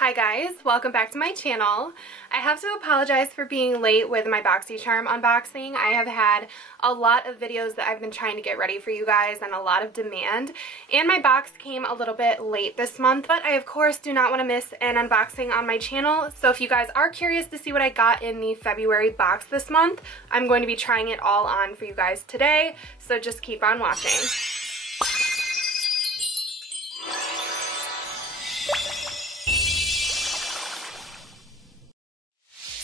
Hi guys, welcome back to my channel. I have to apologize for being late with my Boxycharm unboxing. I have had a lot of videos that I've been trying to get ready for you guys and a lot of demand, and my box came a little bit late this month, but I of course do not want to miss an unboxing on my channel. So if you guys are curious to see what I got in the February box this month, I'm going to be trying it all on for you guys today, so just keep on watching.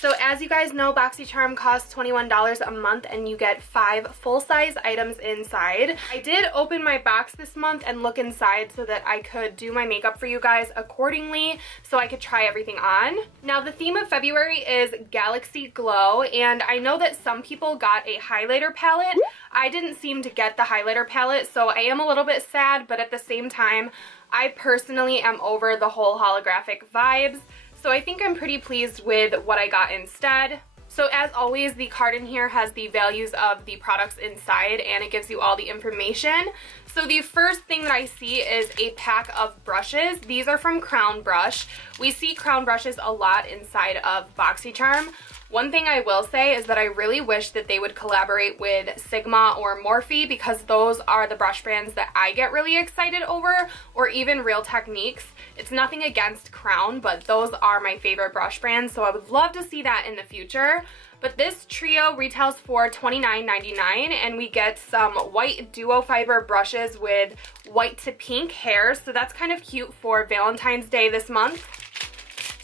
So as you guys know, Boxycharm costs $21 a month and you get 5 full-size items inside. I did open my box this month and look inside so that I could do my makeup for you guys accordingly so I could try everything on. Now the theme of February is Galaxy Glow, and I know that some people got a highlighter palette. I didn't seem to get the highlighter palette, so I am a little bit sad, but at the same time, I personally am over the whole holographic vibes. So I think I'm pretty pleased with what I got instead. So as always, the card in here has the values of the products inside and it gives you all the information. So the first thing that I see is a pack of brushes. These are from Crown Brush. We see Crown brushes a lot inside of Boxycharm. One thing I will say is that I really wish that they would collaborate with Sigma or Morphe, because those are the brush brands that I get really excited over, or even Real Techniques. It's nothing against Crown, but those are my favorite brush brands, so I would love to see that in the future. But this trio retails for $29.99, and we get some white duo fiber brushes with white to pink hair, so that's kind of cute for Valentine's Day this month.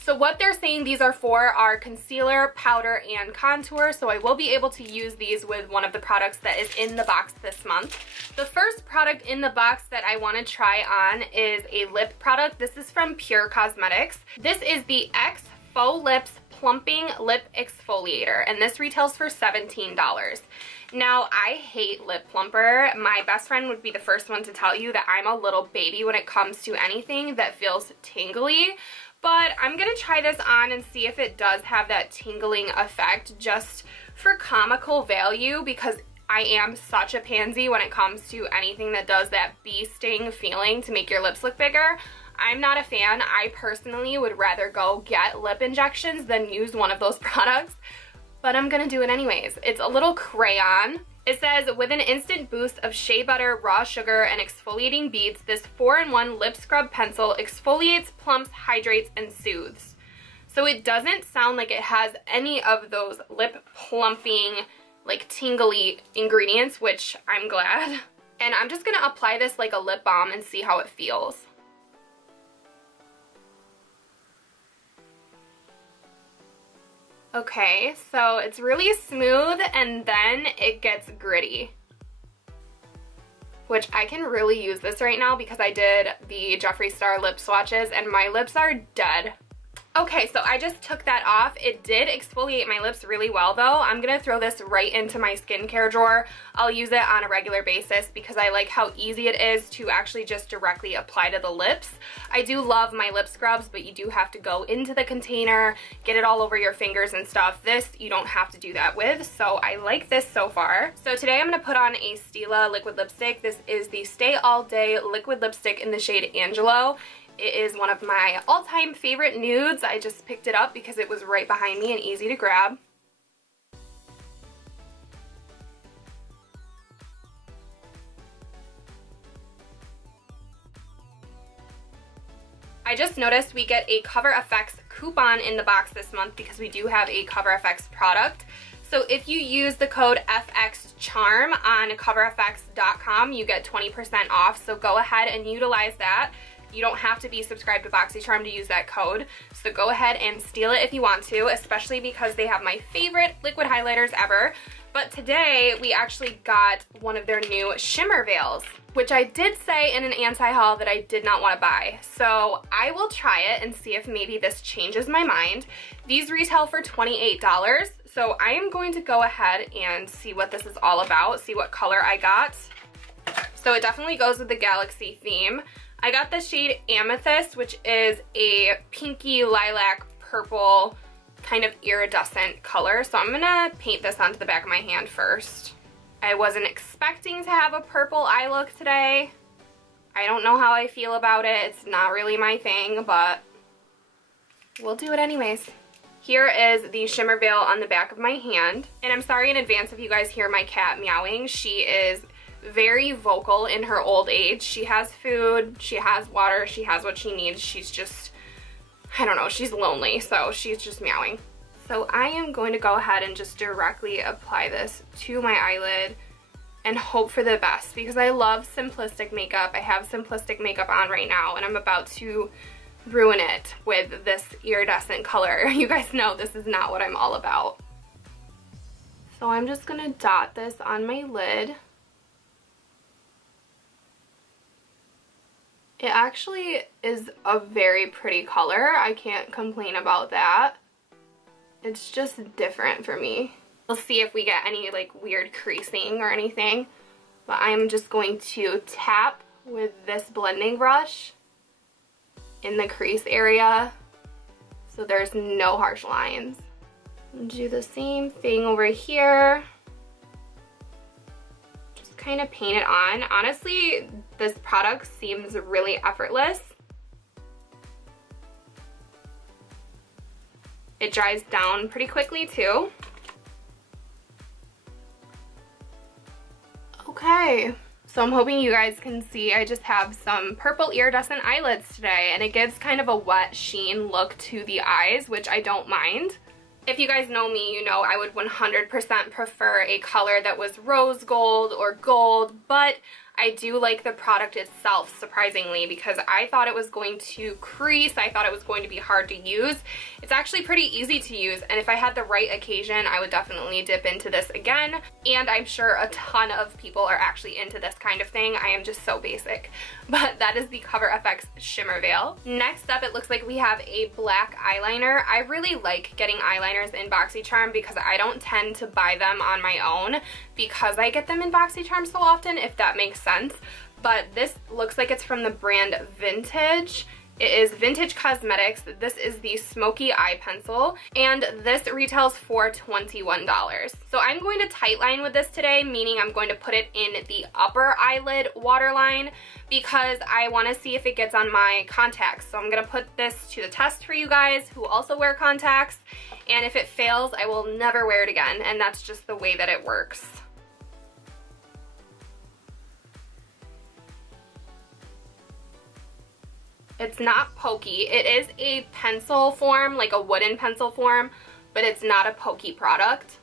So what they're saying these are for are concealer, powder, and contour, so I will be able to use these with one of the products that is in the box this month. The first product in the box that I want to try on is a lip product. This is from Pure Cosmetics. This is the X-Faux Lips Plumping Lip Exfoliator, and this retails for $17. Now, I hate lip plumper. My best friend would be the first one to tell you that I'm a little baby when it comes to anything that feels tingly. But I'm going to try this on and see if it does have that tingling effect just for comical value, because I am such a pansy when it comes to anything that does that bee sting feeling to make your lips look bigger. I'm not a fan. I personally would rather go get lip injections than use one of those products, but I'm going to do it anyways. It's a little crayon. It says, with an instant boost of shea butter, raw sugar, and exfoliating beads, this 4-in-1 lip scrub pencil exfoliates, plumps, hydrates, and soothes. So it doesn't sound like it has any of those lip plumping, like tingly ingredients, which I'm glad. And I'm just gonna apply this like a lip balm and see how it feels. Okay, so it's really smooth and then it gets gritty, which I can really use this right now because I did the Jeffree Star lip swatches and my lips are dead. Okay, so I just took that off. It did exfoliate my lips really well though. I'm gonna throw this right into my skincare drawer. I'll use it on a regular basis because I like how easy it is to actually just directly apply to the lips. I do love my lip scrubs, but you do have to go into the container, get it all over your fingers and stuff. This, you don't have to do that with, so I like this so far. So today I'm gonna put on a Stila liquid lipstick. This is the Stay All Day liquid lipstick in the shade Angelo. It is one of my all-time favorite nudes. I just picked it up because it was right behind me and easy to grab. I just noticed we get a Cover FX coupon in the box this month because we do have a Cover FX product. So if you use the code FXCharm on coverfx.com, you get 20% off. So go ahead and utilize that. You don't have to be subscribed to Boxycharm to use that code, so go ahead and steal it if you want to, especially because they have my favorite liquid highlighters ever. But today we actually got one of their new shimmer veils, which I did say in an anti-haul that I did not want to buy. So I will try it and see if maybe this changes my mind. These retail for $28, so I am going to go ahead and see what this is all about, see what color I got. So it definitely goes with the Galaxy theme. I got the shade Amethyst, which is a pinky lilac purple kind of iridescent color. So I'm gonna paint this onto the back of my hand first. I wasn't expecting to have a purple eye look today. I don't know how I feel about it. It's not really my thing, but we'll do it anyways. Here is the shimmer veil on the back of my hand. And I'm sorry in advance if you guys hear my cat meowing. She is very vocal in her old age. She has food, she has water, she has what she needs. She's just, I don't know, she's lonely, so she's just meowing. So I am going to go ahead and just directly apply this to my eyelid and hope for the best, because I love simplistic makeup. I have simplistic makeup on right now, and I'm about to ruin it with this iridescent color. You guys know this is not what I'm all about. So I'm just gonna dot this on my lid. It actually is a very pretty color. I can't complain about that. It's just different for me. We'll see if we get any like weird creasing or anything, but I'm just going to tap with this blending brush in the crease area so there's no harsh lines. Do the same thing over here. Just kind of paint it on. Honestly, this product seems really effortless. It dries down pretty quickly too. Okay. So I'm hoping you guys can see I just have some purple iridescent eyelids today, and it gives kind of a wet sheen look to the eyes, which I don't mind. If you guys know me, you know I would 100% prefer a color that was rose gold or gold, but I do like the product itself, surprisingly, because I thought it was going to crease. I thought it was going to be hard to use. It's actually pretty easy to use, and if I had the right occasion, I would definitely dip into this again, and I'm sure a ton of people are actually into this kind of thing. I am just so basic. But that is the Cover FX Shimmer Veil. Next up, it looks like we have a black eyeliner. I really like getting eyeliners in Boxycharm because I don't tend to buy them on my own because I get them in Boxycharm so often, if that makes sense. But this looks like it's from the brand Vintage. It is Vintage Cosmetics. This is the Smokey eye pencil, and this retails for $21. So I'm going to tightline with this today, meaning I'm going to put it in the upper eyelid waterline because I want to see if it gets on my contacts. So I'm going to put this to the test for you guys who also wear contacts, and if it fails, I will never wear it again, and that's just the way that it works. It's not pokey. It is a pencil form, like a wooden pencil form, but it's not a pokey product.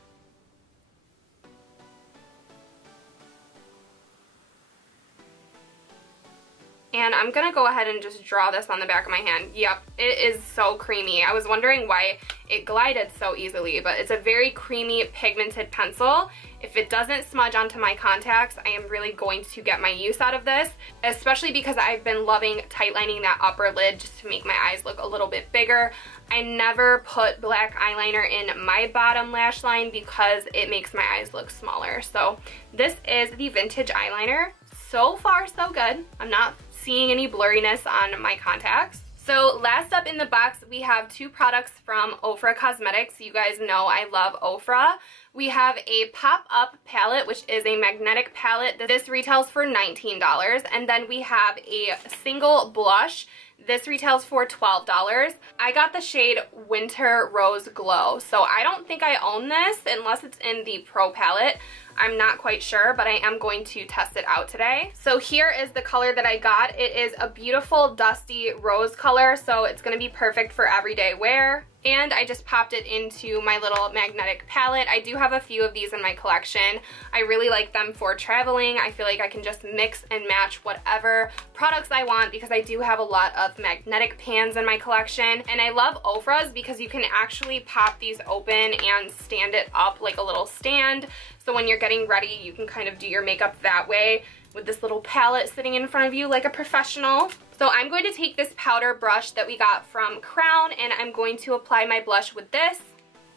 And I'm gonna go ahead and just draw this on the back of my hand. Yep, it is so creamy. I was wondering why it glided so easily, but it's a very creamy pigmented pencil. If it doesn't smudge onto my contacts, I am really going to get my use out of this, especially because I've been loving tightlining that upper lid just to make my eyes look a little bit bigger. I never put black eyeliner in my bottom lash line because it makes my eyes look smaller. So this is the Vintage eyeliner. So far, so good. I'm not seeing any blurriness on my contacts. So last up in the box, we have two products from OFRA Cosmetics. You guys know I love OFRA. We have a Pop Up Palette, which is a magnetic palette. This retails for $19. And then we have a single blush. This retails for $12. I got the shade Winter Rose Glow. So I don't think I own this unless it's in the Pro palette. I'm not quite sure, but I am going to test it out today. So here is the color that I got. It is a beautiful dusty rose color, so it's gonna be perfect for everyday wear. And I just popped it into my little magnetic palette. I do have a few of these in my collection. I really like them for traveling. I feel like I can just mix and match whatever products I want because I do have a lot of magnetic pans in my collection. And I love OFRA's because you can actually pop these open and stand it up like a little stand. So when you're getting ready, you can kind of do your makeup that way with this little palette sitting in front of you like a professional. So I'm going to take this powder brush that we got from Crown and I'm going to apply my blush with this.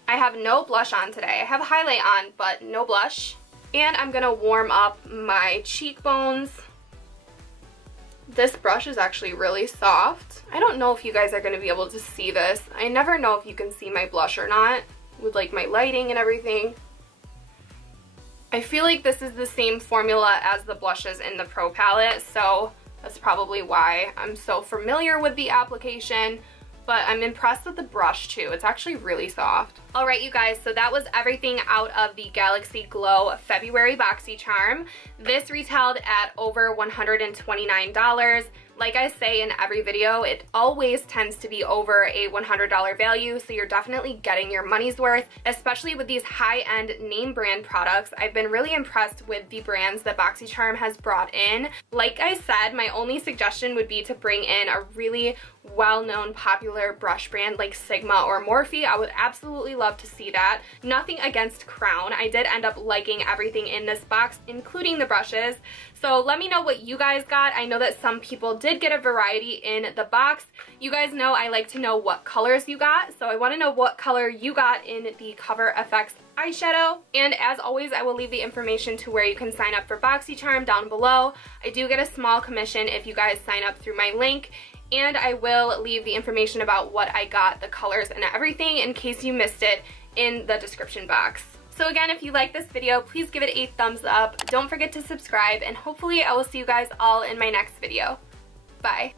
I have no blush on today. I have a highlight on, but no blush. And I'm gonna warm up my cheekbones. This brush is actually really soft. I don't know if you guys are gonna be able to see this. I never know if you can see my blush or not with like my lighting and everything. I feel like this is the same formula as the blushes in the Pro palette, so that's probably why I'm so familiar with the application, but I'm impressed with the brush too. It's actually really soft. Alright you guys, so that was everything out of the Galaxy Glow February Boxycharm. This retailed at over $129. Like I say in every video, it always tends to be over a $100 value, so you're definitely getting your money's worth, especially with these high-end name brand products. I've been really impressed with the brands that Boxycharm has brought in. Like I said, my only suggestion would be to bring in a really well-known popular brush brand like Sigma or Morphe. I would absolutely love to see that. Nothing against Crown. I did end up liking everything in this box, including the brushes. So let me know what you guys got. I know that some people did get a variety in the box. You guys know I like to know what colors you got, so I want to know what color you got in the Cover FX eyeshadow. And as always, I will leave the information to where you can sign up for Boxycharm down below. I do get a small commission if you guys sign up through my link, and I will leave the information about what I got, the colors and everything, in case you missed it, in the description box. So again, if you like this video, please give it a thumbs up. Don't forget to subscribe, and hopefully I will see you guys all in my next video. Bye.